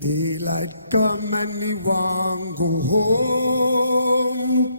Daylight come and me want go home.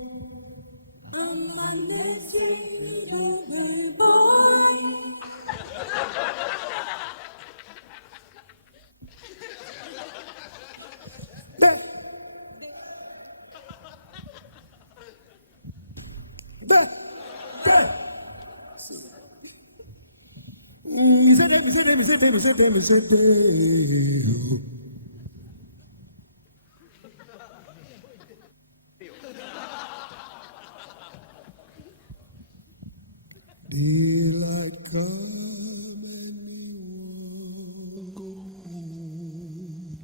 Daylight come and go home.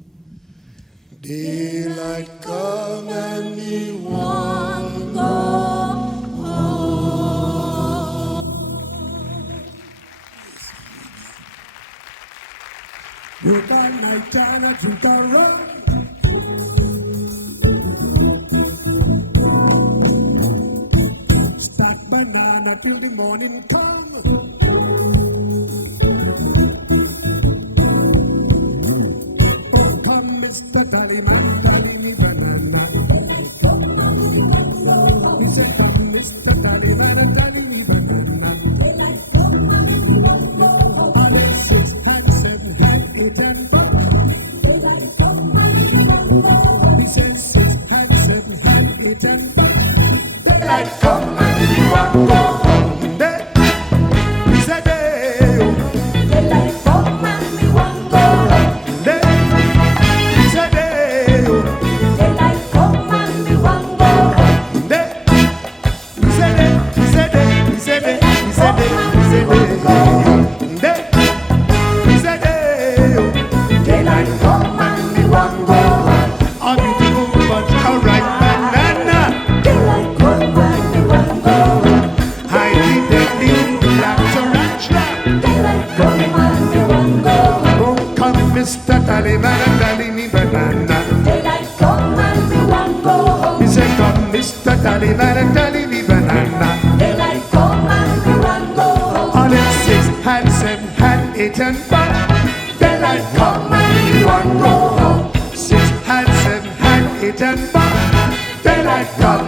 Daylight come and me want go home. You got my China to the run. Start banana till the morning come. Oh, come, Mr. Tallyman, calling me banana. He said, come, Mr. Tallyman, calling me banana. All 6 and 7, 8 and 5. He said 6 and 7, 8 and 5. Daylight come and we want go home. It's a day. Daylight come and we want go home. It's a day. Daylight come and we want go home. It's a day. It's a day. It's a day. It's a day. It's a day. It's a day. Daylight come and we want go home. I'm beautiful but alright banana. Daylight come and we want go home. I need the new black tarantula. Daylight come and we want go home. Oh, come Mr. Tallyman and tally me banana. Daylight come and we want go home. He said, come Mr. Tallyman and tally me banana. Daylight come and we want go home. All 6 and 7 and 8 and 5. Daylight come and we want go home. 6 and 7 and 8 and 5. Daylight come